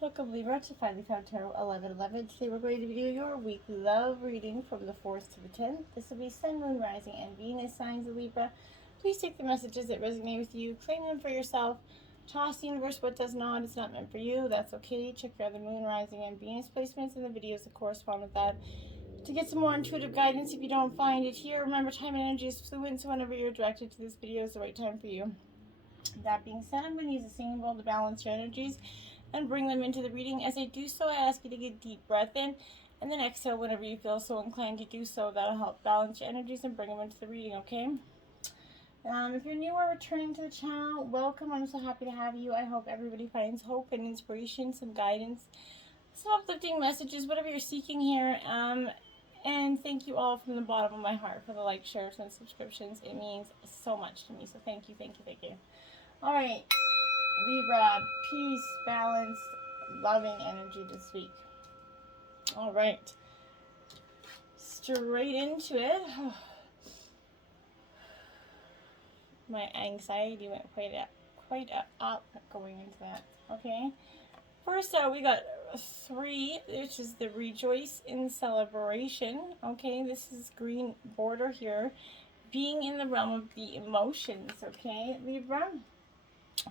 Welcome Libra to Finally Found Tarot 1111. Today we're going to be doing your weekly love reading from the 4th to the 10th. This will be Sun, Moon, Rising, and Venus signs of Libra. Please take the messages that resonate with you, claim them for yourself. Toss the universe what does not. It's not meant for you. That's okay. Check your other Moon, Rising, and Venus placements in the videos that correspond with that. To get some more intuitive guidance if you don't find it here, remember time and energy is fluid, so whenever you're directed to this video is the right time for you. That being said, I'm going to use a singing bowl to balance your energies and bring them into the reading. As I do so, I ask you to get a deep breath in and then exhale whenever you feel so inclined to do so. That'll help balance your energies and bring them into the reading, okay? If you're new or returning to the channel, welcome. I'm so happy to have you. I hope everybody finds hope and inspiration, some guidance, some uplifting messages, whatever you're seeking here. And thank you all from the bottom of my heart for the likes, shares, and subscriptions. It means so much to me. So thank you, thank you, thank you. All right. Libra, peace, balance, loving energy this week. All right. Straight into it. My anxiety went quite up going into that. Okay. First out, we got 3, which is the rejoice in celebration. Okay, this is green border here. Being in the realm of the emotions. Okay, Libra.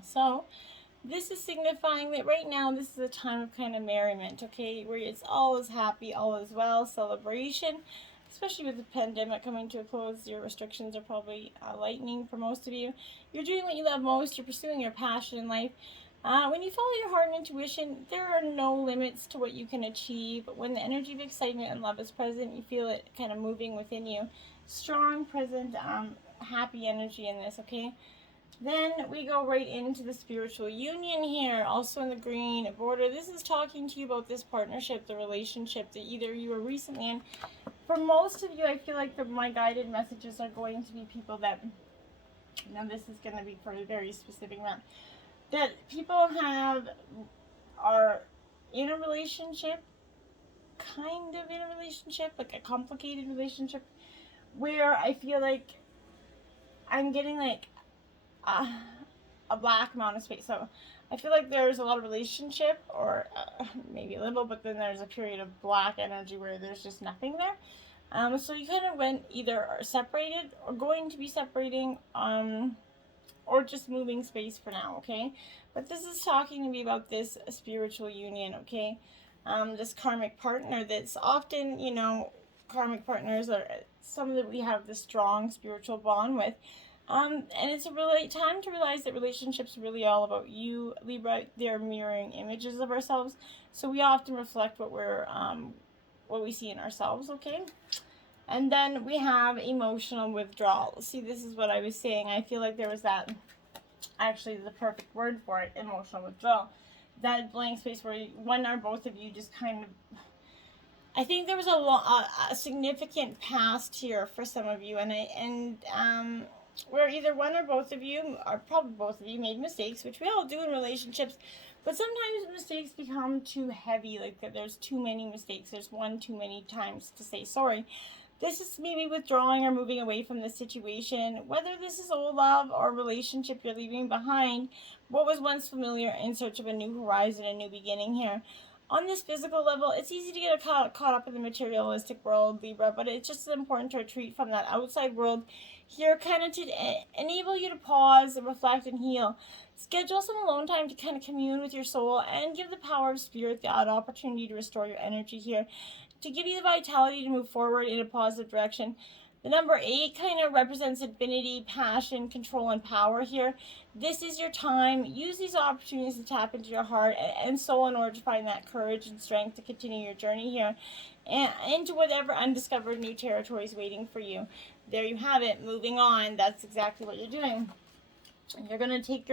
So this is signifying that right now this is a time of kind of merriment, okay, where it's all is happy, all is well, celebration, especially with the pandemic coming to a close. Your restrictions are probably lightening for most of you. You're doing what you love most. You're pursuing your passion in life. When you follow your heart and intuition, there are no limits to what you can achieve. When the energy of excitement and love is present, you feel it kind of moving within you. Strong, present, happy energy in this, okay? Then we go right into the spiritual union here, also in the green border. This is talking to you about this partnership, the relationship that either you were recently in. For most of you, I feel like my guided messages are going to be people that, now this is going to be for a very specific amount, that people are in a relationship, kind of in a relationship, like a complicated relationship, where I feel like I'm getting like a black amount of space. So I feel like there's a lot of relationship, or maybe a little, but then there's a period of black energy where there's just nothing there. So you kind of went either are separated or going to be separating, or just moving space for now, okay? But this is talking to me about this spiritual union, okay? This karmic partner that's often, you know, karmic partners are some that we have this strong spiritual bond with. And it's a really time to realize that relationships are really all about you, Libra. They're mirroring images of ourselves, so we often reflect what we see in ourselves. Okay, and then we have emotional withdrawal. See, this is what I was saying. I feel like there was that, actually, the perfect word for it: emotional withdrawal. That blank space where one or both of you just kind of. I think there was a significant past here for some of you, where either one or both of you, or probably both of you, made mistakes, which we all do in relationships, but sometimes mistakes become too heavy, like that there's too many mistakes, there's one too many times to say sorry. This is maybe withdrawing or moving away from the situation, whether this is old love or relationship you're leaving behind, what was once familiar, in search of a new horizon, a new beginning here. On this physical level, it's easy to get caught up in the materialistic world, Libra, but it's just important to retreat from that outside world here, kind of to enable you to pause and reflect and heal. Schedule some alone time to kind of commune with your soul and give the power of spirit the odd opportunity to restore your energy here, to give you the vitality to move forward in a positive direction. The number 8 kind of represents infinity, passion, control, and power here. This is your time. Use these opportunities to tap into your heart and soul in order to find that courage and strength to continue your journey here and into whatever undiscovered new territory is waiting for you. There you have it. Moving on. That's exactly what you're doing. You're going to take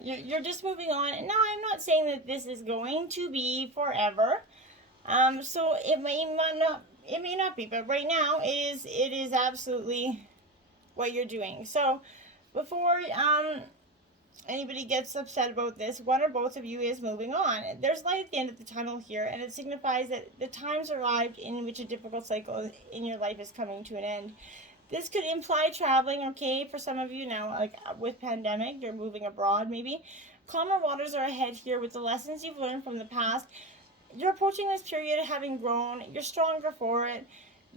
you're just moving on. And now I'm not saying that this is going to be forever. So it may not be, but right now it is absolutely what you're doing. So before anybody gets upset about this, one or both of you is moving on. There's light at the end of the tunnel here, and it signifies that the time's arrived in which a difficult cycle in your life is coming to an end. This could imply traveling, okay, for some of you now, like with pandemic, you're moving abroad maybe. Calmer waters are ahead here with the lessons you've learned from the past. You're approaching this period having grown. You're stronger for it.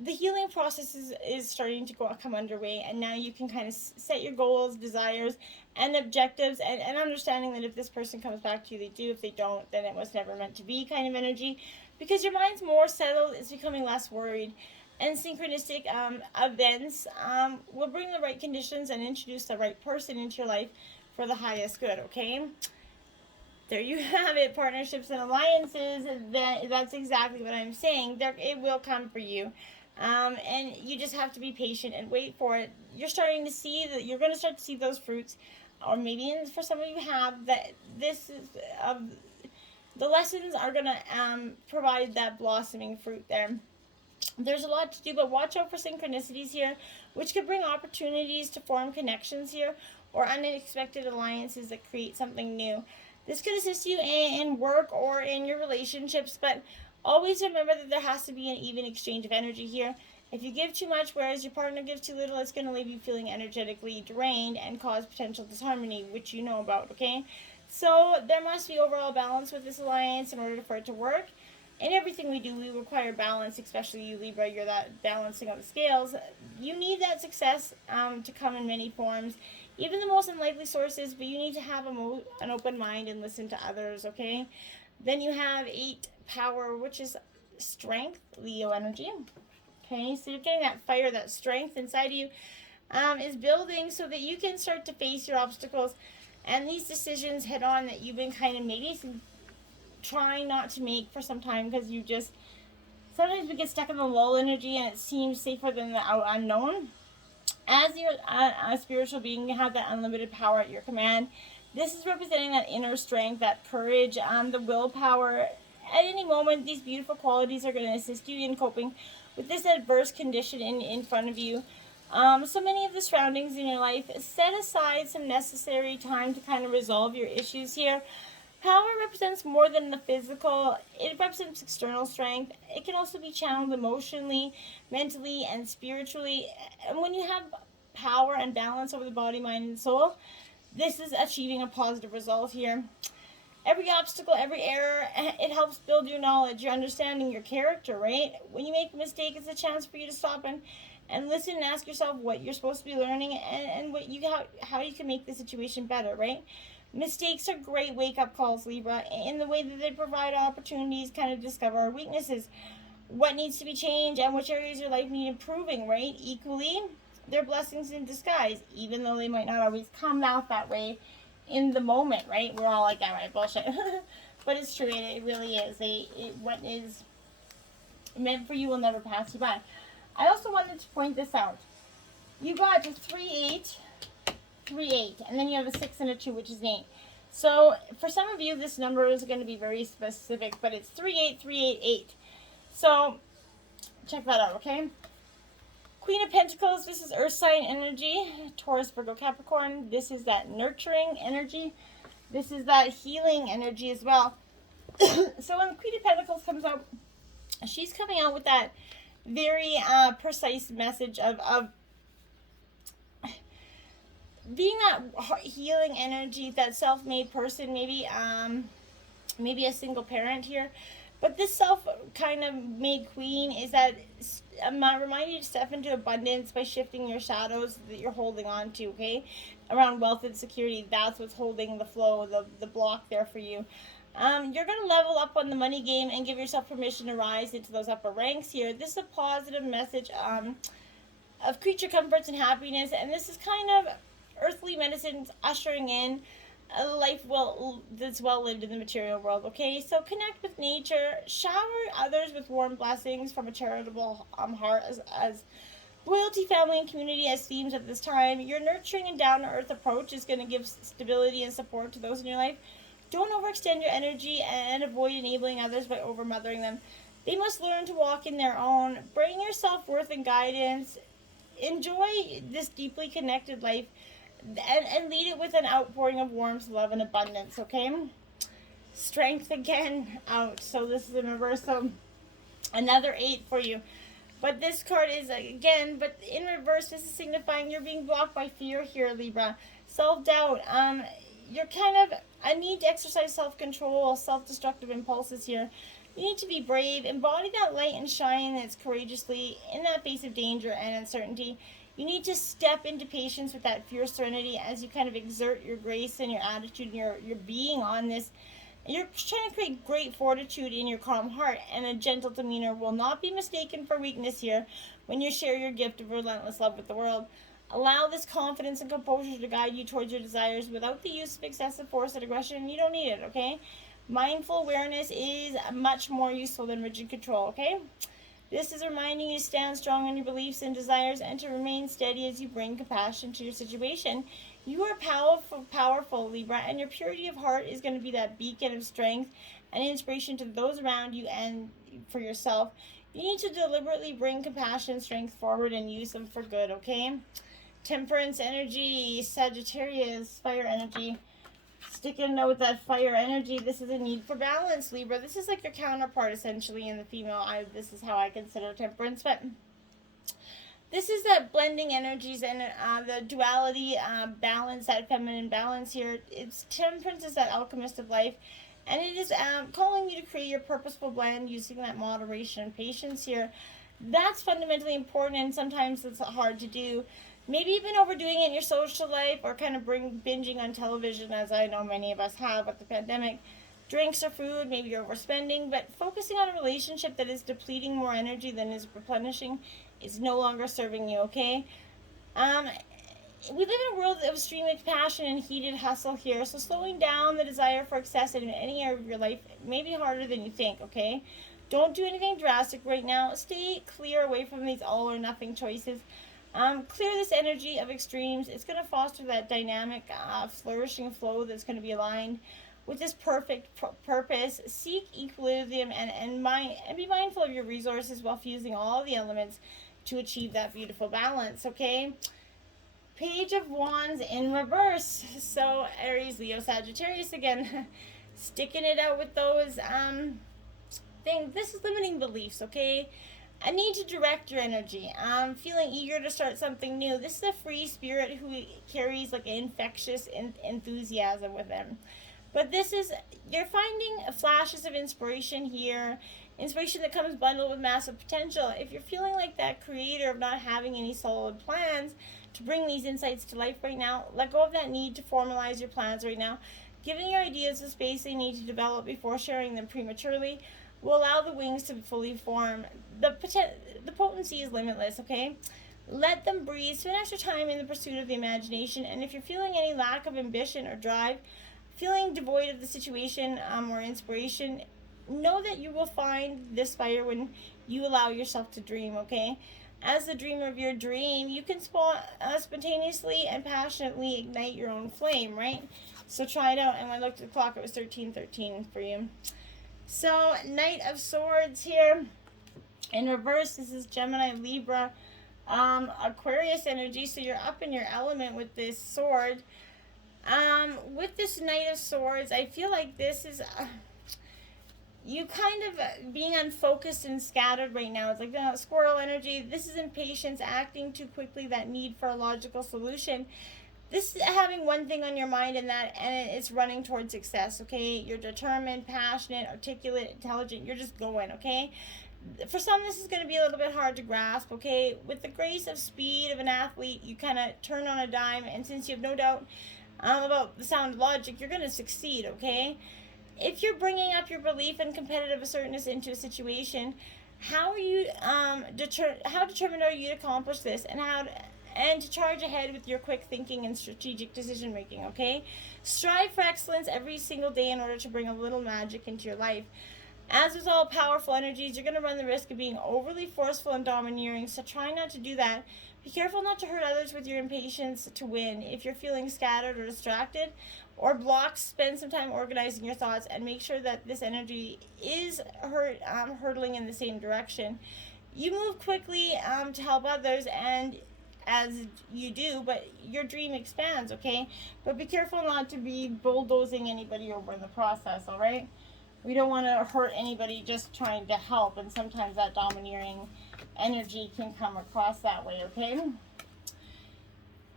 The healing process is starting to come underway, and now you can kind of set your goals, desires, and objectives, and understanding that if this person comes back to you, they do. If they don't, then it was never meant to be kind of energy, because your mind's more settled. It's becoming less worried, and synchronistic events will bring the right conditions and introduce the right person into your life for the highest good, okay? There you have it, partnerships and alliances. That's exactly what I'm saying. It will come for you. And you just have to be patient and wait for it. You're starting to see that you're going to start to see those fruits, or maybe for some of you have that. This is the lessons are going to provide that blossoming fruit there. There's a lot to do, but watch out for synchronicities here, which could bring opportunities to form connections here, or unexpected alliances that create something new. This could assist you in work or in your relationships, but always remember that there has to be an even exchange of energy here. If you give too much, whereas your partner gives too little, it's going to leave you feeling energetically drained and cause potential disharmony, which you know about, okay? So there must be overall balance with this alliance in order for it to work. In everything we do, we require balance, especially you, Libra. You're that balancing of the scales. You need that success to come in many forms, even the most unlikely sources, but you need to have an open mind and listen to others, okay? Then you have 8 power, which is strength, Leo energy. Okay, so you're getting that fire, that strength inside of you is building so that you can start to face your obstacles and these decisions head on that you've been kind of maybe trying not to make for some time, because you just, sometimes we get stuck in the lull energy and it seems safer than the unknown. As you're a spiritual being, you have that unlimited power at your command. This is representing that inner strength, that courage, the willpower. At any moment, these beautiful qualities are going to assist you in coping with this adverse condition in front of you. So many of the surroundings in your life, set aside some necessary time to kind of resolve your issues here. Power represents more than the physical. It represents external strength. It can also be channeled emotionally, mentally, and spiritually. And when you have power and balance over the body, mind, and soul, this is achieving a positive result here. Every obstacle, every error, it helps build your knowledge, your understanding, your character, right? When you make a mistake, it's a chance for you to stop and listen and ask yourself what you're supposed to be learning and how you can make the situation better, right? Mistakes are great wake-up calls, Libra, in the way that they provide opportunities kind of discover our weaknesses, what needs to be changed, and which areas of your life need improving, right? Equally, they're blessings in disguise, even though they might not always come out that way in the moment, right? We're all like, that, right? Bullshit. But it's true, it really is. What is meant for you will never pass you by. I also wanted to point this out. You got 3, 8, 3, 8, and then you have a 6 and a 2, which is an 8. So for some of you, this number is going to be very specific, but it's 3, 8, 3, 8, 8. So check that out, okay? Queen of Pentacles, this is Earth sign energy. Taurus, Virgo, Capricorn. This is that nurturing energy. This is that healing energy as well. So when the Queen of Pentacles comes out, she's coming out with that very precise message of being that healing energy, that self-made person, maybe a single parent here. But this self kind of made queen is that reminding you to step into abundance by shifting your shadows that you're holding on to, okay? Around wealth and security, that's what's holding the flow, the block there for you. You're going to level up on the money game and give yourself permission to rise into those upper ranks here. This is a positive message of creature comforts and happiness, and this is kind of earthly medicine ushering in a life that's well lived in the material world, okay? So connect with nature, shower others with warm blessings from a charitable heart as loyalty, family, and community as themes at this time. Your nurturing and down-to-earth approach is going to give stability and support to those in your life. Don't overextend your energy and avoid enabling others by overmothering them. They must learn to walk in their own. Bring your self-worth and guidance. Enjoy this deeply connected life. And lead it with an outpouring of warmth, love, and abundance, okay? Strength again out. So this is in reverse. So another 8 for you. But this card is, again, but in reverse, this is signifying you're being blocked by fear here, Libra. Self-doubt. you're kind of, I need to exercise self-control, self-destructive impulses here. You need to be brave, embody that light and shine that's courageously in that face of danger and uncertainty. You need to step into patience with that fierce serenity as you kind of exert your grace and your attitude and your being on this. You're trying to create great fortitude in your calm heart, and a gentle demeanor will not be mistaken for weakness here when you share your gift of relentless love with the world. Allow this confidence and composure to guide you towards your desires without the use of excessive force and aggression. You don't need it, okay? Mindful awareness is much more useful than rigid control, okay? This is reminding you to stand strong on your beliefs and desires and to remain steady as you bring compassion to your situation. You are powerful, Libra, and your purity of heart is going to be that beacon of strength and inspiration to those around you and for yourself. You need to deliberately bring compassion and strength forward and use them for good, okay? Temperance energy, Sagittarius, fire energy. Sticking out with that fire energy, this is a need for balance, Libra. This is like your counterpart, essentially, in the female. This is how I consider temperance, but this is that blending energies and the duality, balance, that feminine balance here. It's temperance is that alchemist of life, and it is calling you to create your purposeful blend using that moderation and patience here. That's fundamentally important, and sometimes it's hard to do. Maybe you've been overdoing it in your social life or kind of binging on television, as I know many of us have with the pandemic. Drinks or food, maybe you're overspending, but focusing on a relationship that is depleting more energy than is replenishing is no longer serving you, okay? We live in a world of extreme passion and heated hustle here, so slowing down the desire for excess in any area of your life may be harder than you think, okay? Don't do anything drastic right now. Stay clear away from these all or nothing choices. Clear this energy of extremes. It's going to foster that dynamic, flourishing flow that's going to be aligned with this perfect purpose. Seek equilibrium and be mindful of your resources while fusing all the elements to achieve that beautiful balance, okay? Page of Wands in reverse. So Aries, Leo, Sagittarius again. Sticking it out with those things. This is limiting beliefs, okay? I need to direct your energy. Feeling eager to start something new. This is a free spirit who carries like an infectious enthusiasm with them. But you're finding flashes of inspiration here. Inspiration that comes bundled with massive potential. If you're feeling like that creator of not having any solid plans to bring these insights to life right now, let go of that need to formalize your plans right now. Giving your ideas the space they need to develop before sharing them prematurely will allow the wings to fully form. The potency is limitless, okay? Let them breathe. Spend extra time in the pursuit of the imagination. And if you're feeling any lack of ambition or drive, feeling devoid of the situation or inspiration, know that you will find this fire when you allow yourself to dream, okay? As the dreamer of your dream, you can spontaneously and passionately ignite your own flame, right? So try it out. And when I looked at the clock, it was 13:13 for you. So, Knight of Swords here. In reverse, this is Gemini, Libra, Aquarius energy. So you're up in your element with this sword. With this Knight of Swords, I feel like this is you kind of being unfocused and scattered right now. It's like the squirrel energy. This is impatience, acting too quickly, that need for a logical solution. This is having one thing on your mind and it's running towards success, okay? You're determined, passionate, articulate, intelligent. You're just going, okay? For some, this is going to be a little bit hard to grasp, okay? With the grace of speed of an athlete, you kind of turn on a dime, and since you have no doubt about the sound logic, you're going to succeed, okay? If you're bringing up your belief and competitive assertiveness into a situation, how determined are you to accomplish this, and to charge ahead with your quick thinking and strategic decision making, okay? Strive for excellence every single day in order to bring a little magic into your life. As with all powerful energies, you're going to run the risk of being overly forceful and domineering, so try not to do that. Be careful not to hurt others with your impatience to win. If you're feeling scattered or distracted or blocked, spend some time organizing your thoughts and make sure that this energy is hurtling in the same direction. You move quickly to help others, and as you do, but your dream expands, okay? But be careful not to be bulldozing anybody over in the process, all right? We don't want to hurt anybody just trying to help, and sometimes that domineering energy can come across that way, okay?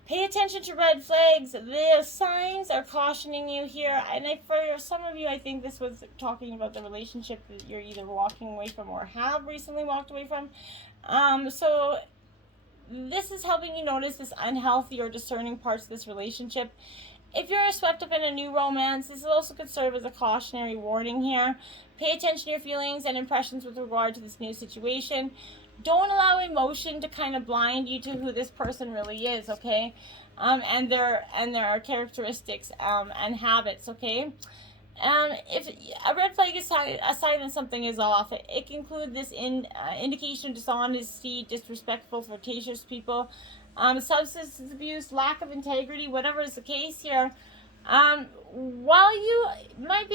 Pay attention to red flags. The signs are cautioning you here. And for some of you, I think this was talking about the relationship that you're either walking away from or have recently walked away from. So this is helping you notice this unhealthy or discerning parts of this relationship. If you're swept up in a new romance, this also could serve as a cautionary warning here. Pay attention to your feelings and impressions with regard to this new situation. Don't allow emotion to kind of blind you to who this person really is, okay? And their characteristics and habits, okay? If a red flag is a sign that something is off, it can include this indication of dishonesty, disrespectful, flirtatious people, substance abuse, lack of integrity, whatever is the case here. While you might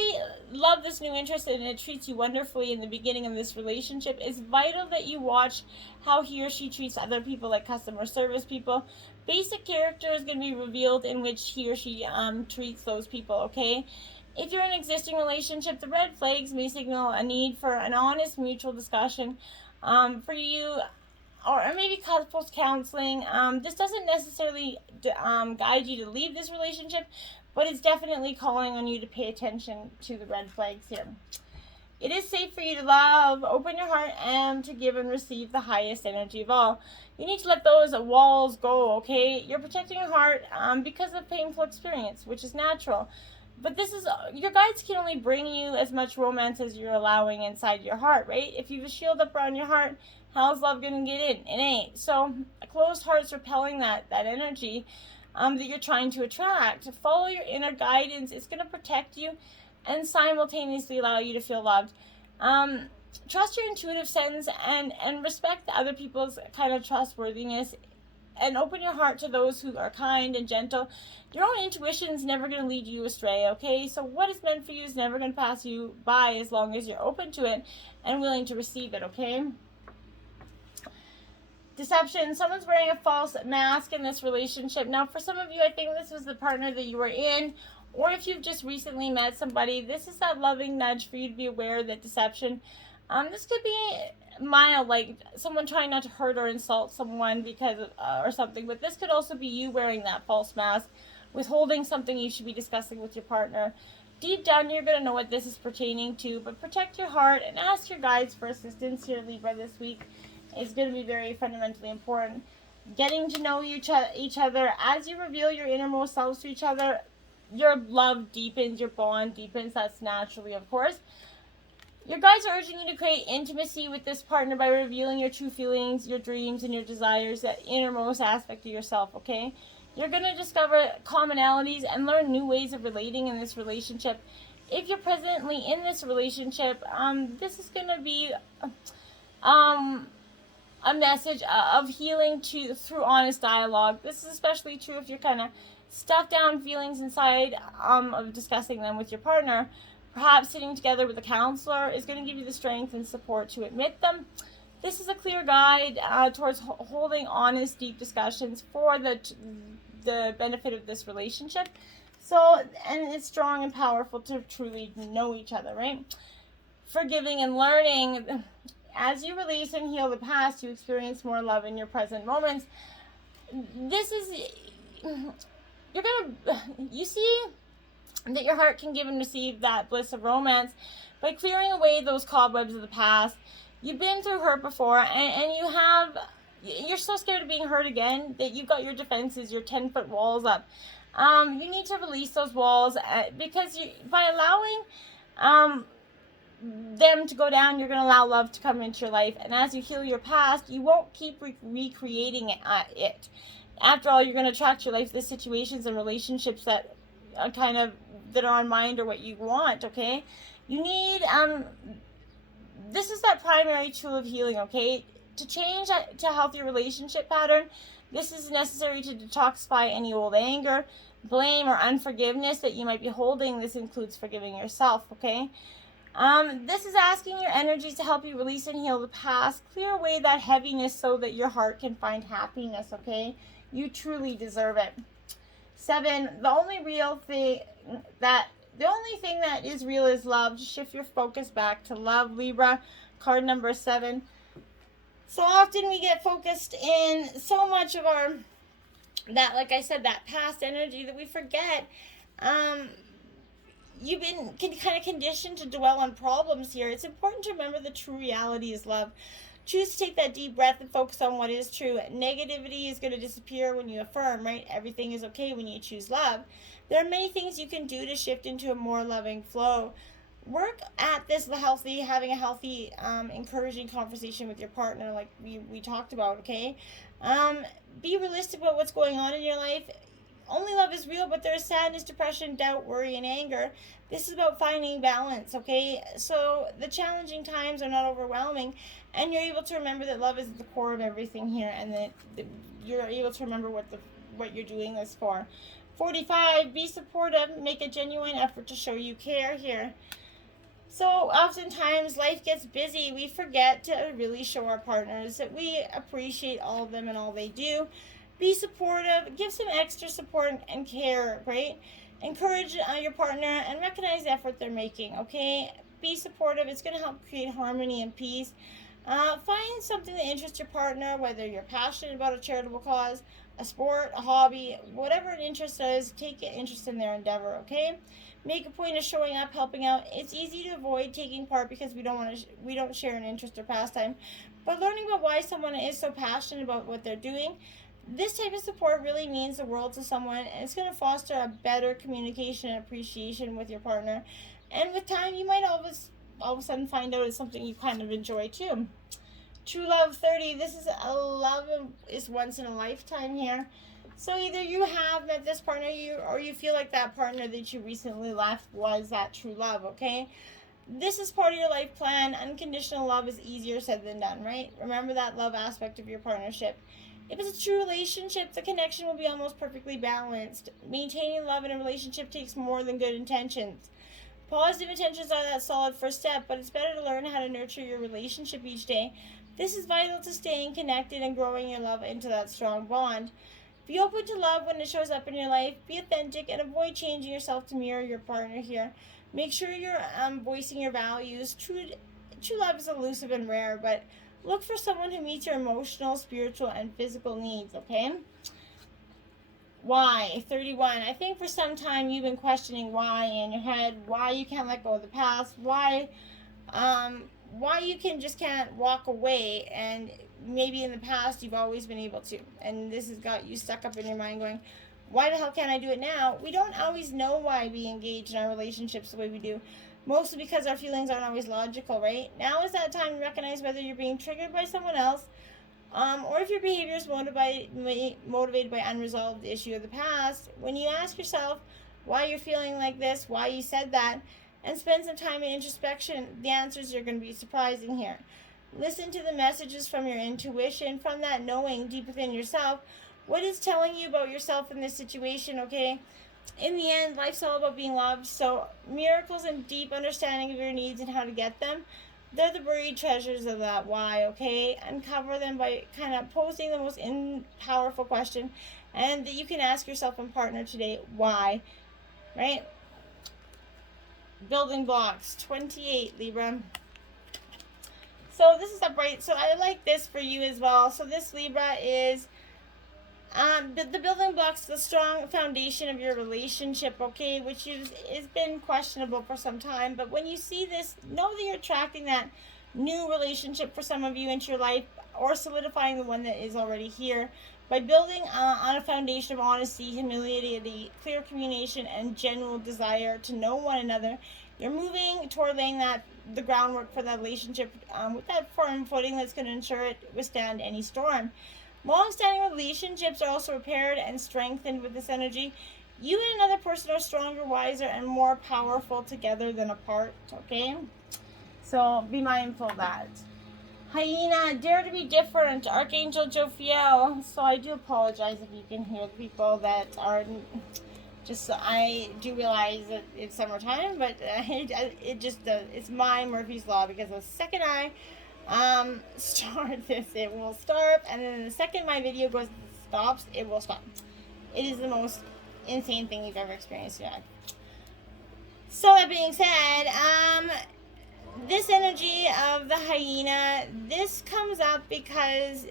love this new interest and it treats you wonderfully in the beginning of this relationship, it's vital that you watch how he or she treats other people, like customer service people. Basic character is going to be revealed in which he or she treats those people, okay? If you're in an existing relationship, the red flags may signal a need for an honest mutual discussion for you, or maybe couples counseling. This doesn't necessarily guide you to leave this relationship, but it's definitely calling on you to pay attention to the red flags here. It is safe for you to love, open your heart, and to give and receive the highest energy of all. You need to let those walls go, okay? You're protecting your heart because of painful experience, which is natural. But your guides can only bring you as much romance as you're allowing inside your heart, right? If you have a shield up around your heart, how's love going to get in? It ain't. So a closed heart's repelling that energy that you're trying to attract. To follow your inner guidance, it's going to protect you and simultaneously allow you to feel loved. Trust your intuitive sense and respect other people's kind of trustworthiness, and open your heart to those who are kind and gentle. Your own intuition is never going to lead you astray, okay? So what is meant for you is never going to pass you by as long as you're open to it and willing to receive it, okay? Deception. Someone's wearing a false mask in this relationship. Now, for some of you, I think this was the partner that you were in, or if you've just recently met somebody, this is that loving nudge for you to be aware that deception, this could be mild, like someone trying not to hurt or insult someone because or something, but this could also be you wearing that false mask, withholding something you should be discussing with your partner. Deep down, you're going to know what this is pertaining to, but protect your heart and ask your guides for assistance here, Libra, this week is going to be very fundamentally important. Getting to know each other as you reveal your innermost selves to each other, your love deepens, your bond deepens. That's naturally, of course. Your guides are urging you to create intimacy with this partner by revealing your true feelings, your dreams, and your desires, that innermost aspect of yourself, okay? You're going to discover commonalities and learn new ways of relating in this relationship. If you're presently in this relationship, this is going to be a message of healing through honest dialogue. This is especially true if you're kind of stuffed down feelings inside of discussing them with your partner. Perhaps sitting together with a counselor is going to give you the strength and support to admit them. This is a clear guide towards holding honest, deep discussions for the benefit of this relationship. So, and it's strong and powerful to truly know each other, right? Forgiving and learning. As you release and heal the past, you experience more love in your present moments. You see that your heart can give and receive that bliss of romance by clearing away those cobwebs of the past. You've been through hurt before, and you're so scared of being hurt again that you've got your defenses, your 10-foot walls up. You need to release those walls because by allowing them to go down, you're going to allow love to come into your life. And as you heal your past, you won't keep recreating it. After all, you're going to attract your life the situations and relationships that are on mind or what you want, okay? You need, this is that primary tool of healing, okay? To change to a healthy relationship pattern, this is necessary to detoxify any old anger, blame, or unforgiveness that you might be holding. This includes forgiving yourself, okay? This is asking your energy to help you release and heal the past, clear away that heaviness so that your heart can find happiness, okay? You truly deserve it. 7, the only thing that is real is love. Just shift your focus back to love, Libra. Card number 7. So often we get focused in so much of our that, like I said, that past energy that we forget. You've been kind of conditioned to dwell on problems here. It's important to remember the true reality is love. Choose to take that deep breath and focus on what is true. Negativity is going to disappear when you affirm, right? Everything is okay when you choose love. There are many things you can do to shift into a more loving flow. Work at this having a healthy, encouraging conversation with your partner, like we talked about, okay? Be realistic about what's going on in your life. Only love is real, but there's sadness, depression, doubt, worry, and anger. This is about finding balance, okay? So the challenging times are not overwhelming, and you're able to remember that love is at the core of everything here, and that you're able to remember what you're doing this for. 45, be supportive, make a genuine effort to show you care here. So oftentimes life gets busy. We forget to really show our partners that we appreciate all of them and all they do. Be supportive, give some extra support and care, right? Encourage your partner and recognize the effort they're making, okay? Be supportive. It's going to help create harmony and peace. Find something that interests your partner, whether you're passionate about a charitable cause, a sport, a hobby, whatever an interest is, take an interest in their endeavor, okay? Make a point of showing up, helping out. It's easy to avoid taking part because we don't share an interest or pastime. But learning about why someone is so passionate about what they're doing, this type of support really means the world to someone, and it's going to foster a better communication and appreciation with your partner. And with time, you might all of a sudden find out it's something you kind of enjoy too. True love 30. This is a love is once in a lifetime here. So either you have met this partner, or you feel like that partner that you recently left was that true love, okay? This is part of your life plan. Unconditional love is easier said than done, right? Remember that love aspect of your partnership. If it's a true relationship, the connection will be almost perfectly balanced. Maintaining love in a relationship takes more than good intentions. Positive intentions are that solid first step, but it's better to learn how to nurture your relationship each day. This is vital to staying connected and growing your love into that strong bond. Be open to love when it shows up in your life. Be authentic and avoid changing yourself to mirror your partner here. Make sure you're voicing your values. True love is elusive and rare, but look for someone who meets your emotional, spiritual, and physical needs, okay? Why? 31. I think for some time you've been questioning why in your head, why you can't let go of the past, why you can't walk away, and maybe in the past you've always been able to, and this has got you stuck up in your mind going, why the hell can't I do it now? We don't always know why we engage in our relationships the way we do, mostly because our feelings aren't always logical, right? Now is that time to recognize whether you're being triggered by someone else, or if your behavior is motivated by unresolved issue of the past. When you ask yourself why you're feeling like this, why you said that, and spend some time in introspection, the answers are going to be surprising here. Listen to the messages from your intuition, from that knowing deep within yourself, what is telling you about yourself in this situation, okay? In the end, life's all about being loved, so miracles and deep understanding of your needs and how to get them, they're the buried treasures of that why, okay? Uncover them by kind of posing the most powerful question, and that you can ask yourself and partner today, why, right? Building blocks, 28, Libra. So this is upright. So I like this for you as well. So this, Libra, is the building blocks, the strong foundation of your relationship, okay, which has been questionable for some time. But when you see this, know that you're attracting that new relationship for some of you into your life, or solidifying the one that is already here by building on a foundation of honesty, humility, clear communication, and general desire to know one another. You're moving toward laying the groundwork for that relationship with that firm footing that's going to ensure it withstand any storm. Long-standing relationships are also repaired and strengthened with this energy. You and another person are stronger, wiser, and more powerful together than apart, okay? So be mindful of that. Hyena, dare to be different. Archangel Jophiel. So I do apologize if you can hear the people that are just, I do realize that it's summertime, but it's my Murphy's Law, because the second I start this, it will start, and then the second my video stops, it will stop. It is the most insane thing you've ever experienced in your life. So that being said, this energy of the hyena, this comes up because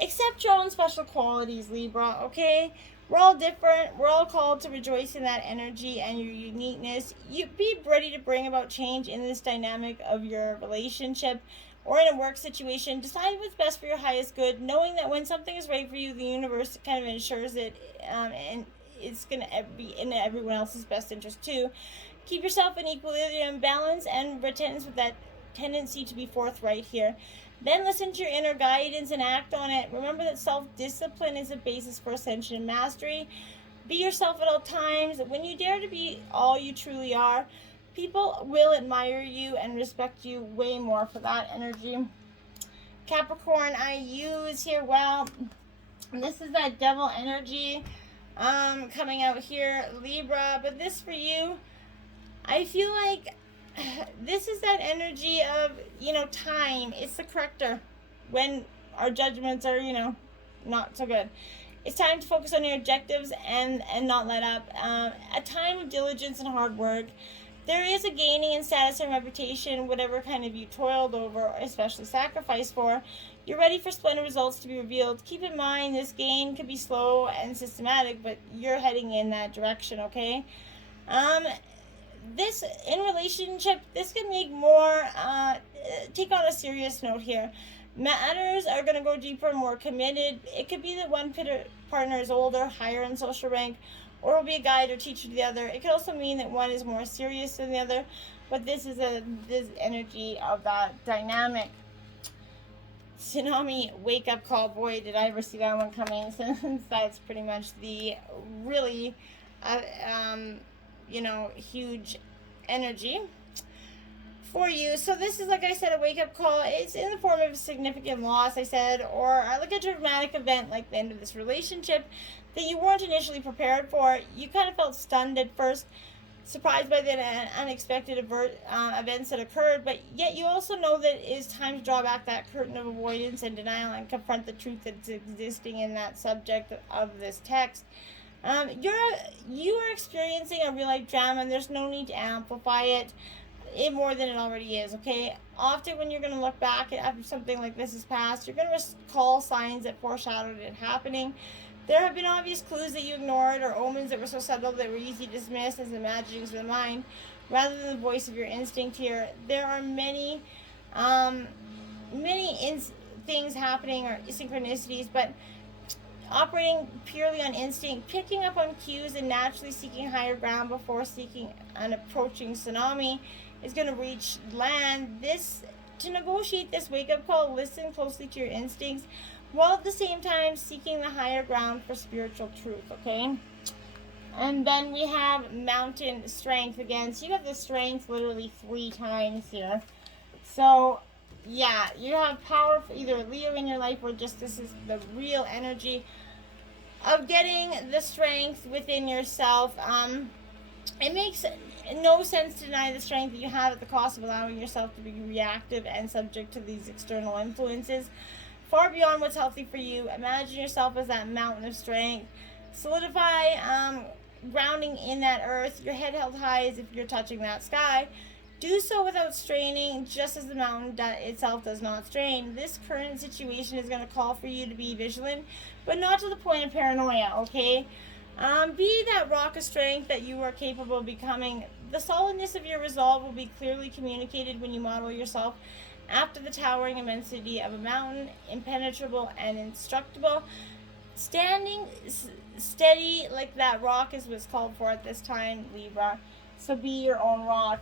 Accept your own special qualities, Libra, okay? We're all different. We're all called to rejoice in that energy and your uniqueness. You be ready to bring about change in this dynamic of your relationship or in a work situation. Decide what's best for your highest good, knowing that when something is right for you, the universe kind of ensures it, and it's going to be in everyone else's best interest too. Keep yourself in equilibrium, balance, and retention with that tendency to be forthright here. Then listen to your inner guidance and act on it. Remember that self-discipline is a basis for ascension and mastery. Be yourself at all times. When you dare to be all you truly are, people will admire you and respect you way more for that energy. Capricorn, I use here, well, this is that devil energy coming out here, Libra. But this for you, I feel like this is that energy of, time. It's the corrector when our judgments are, not so good. It's time to focus on your objectives and not let up. A time of diligence and hard work. There is a gaining in status and reputation, whatever kind of you toiled over, or especially sacrificed for. You're ready for splendid results to be revealed. Keep in mind, this gain could be slow and systematic, but you're heading in that direction, okay? This, in relationship, this can make more, take on a serious note here. Matters are going to go deeper and more committed. It could be that one partner is older, higher in social rank, or will be a guide or teacher to the other. It could also mean that one is more serious than the other, but this is this energy of that dynamic. Tsunami wake-up call. Boy, did I ever see that one coming, since that's pretty much the really, huge energy for you. So this is, like I said, a wake-up call. It's in the form of a significant loss, I said, or like a dramatic event like the end of this relationship that you weren't initially prepared for. You kind of felt stunned at first, surprised by the unexpected events that occurred, but yet you also know that it is time to draw back that curtain of avoidance and denial and confront the truth that's existing in that subject of this text. You are experiencing a real life drama, and there's no need to amplify it more than it already is, okay? Often when you're going to look back after something like this is past, you're going to recall signs that foreshadowed it happening. There have been obvious clues that you ignored, or omens that were so subtle that were easy to dismiss as imaginings of the mind rather than the voice of your instinct here. There are many things happening, or synchronicities, but operating purely on instinct, picking up on cues and naturally seeking higher ground before seeking an approaching tsunami is going to reach land. To negotiate this wake-up call, listen closely to your instincts while at the same time seeking the higher ground for spiritual truth, okay? And then we have mountain strength again. So you have the strength literally 3 times here. So yeah, you have power for either Leo in your life, or just this is the real energy of getting the strength within yourself. It makes no sense to deny the strength that you have at the cost of allowing yourself to be reactive and subject to these external influences. Far beyond what's healthy for you, imagine yourself as that mountain of strength. Solidify, grounding in that earth, your head held high as if you're touching that sky. Do so without straining, just as the mountain itself does not strain. This current situation is going to call for you to be vigilant, but not to the point of paranoia, okay? Be that rock of strength that you are capable of becoming. The solidness of your resolve will be clearly communicated when you model yourself after the towering immensity of a mountain, impenetrable and indestructible. Standing steady like that rock is what's called for at this time, Libra. So be your own rock.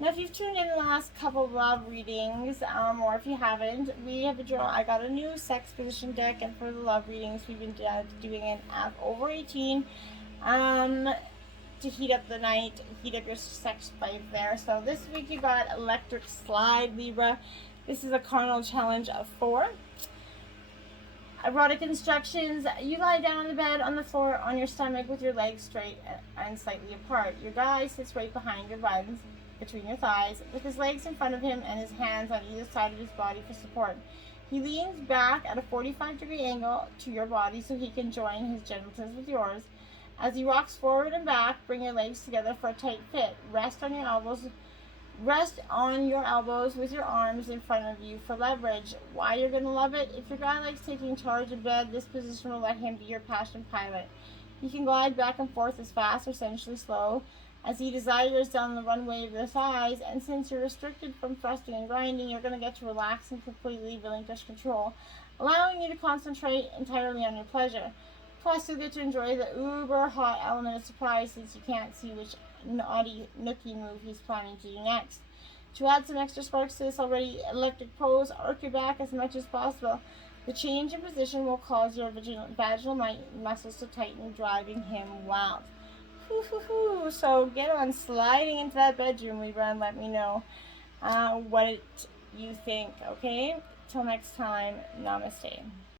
Now, if you've tuned in the last couple of love readings, or if you haven't, we have a draw. I got a new sex position deck, and for the love readings, we've been doing it at over 18 to heat up the night, heat up your sex life there. So this week you got Electric Slide, Libra. This is a carnal challenge of 4. Erotic instructions. You lie down on the bed on the floor on your stomach with your legs straight and slightly apart. Your guy sits right behind your buns, between your thighs, with his legs in front of him and his hands on either side of his body for support. He leans back at a 45-degree angle to your body so he can join his genitals with yours. As he rocks forward and back, bring your legs together for a tight fit. Rest on your elbows Rest on your elbows with your arms in front of you for leverage. Why you're going to love it? If your guy likes taking charge in bed, this position will let him be your passion pilot. He can glide back and forth as fast or essentially slow as he desires down the runway of your thighs, and since you're restricted from thrusting and grinding, you're going to get to relax and completely relinquish control, allowing you to concentrate entirely on your pleasure. Plus, you'll get to enjoy the uber hot element of surprise since you can't see which naughty nookie move he's planning to do next. To add some extra sparks to this already electric pose, arc your back as much as possible. The change in position will cause your vaginal muscles to tighten, driving him wild. So get on sliding into that bedroom, Libra, and let me know what you think, okay? Till next time, namaste.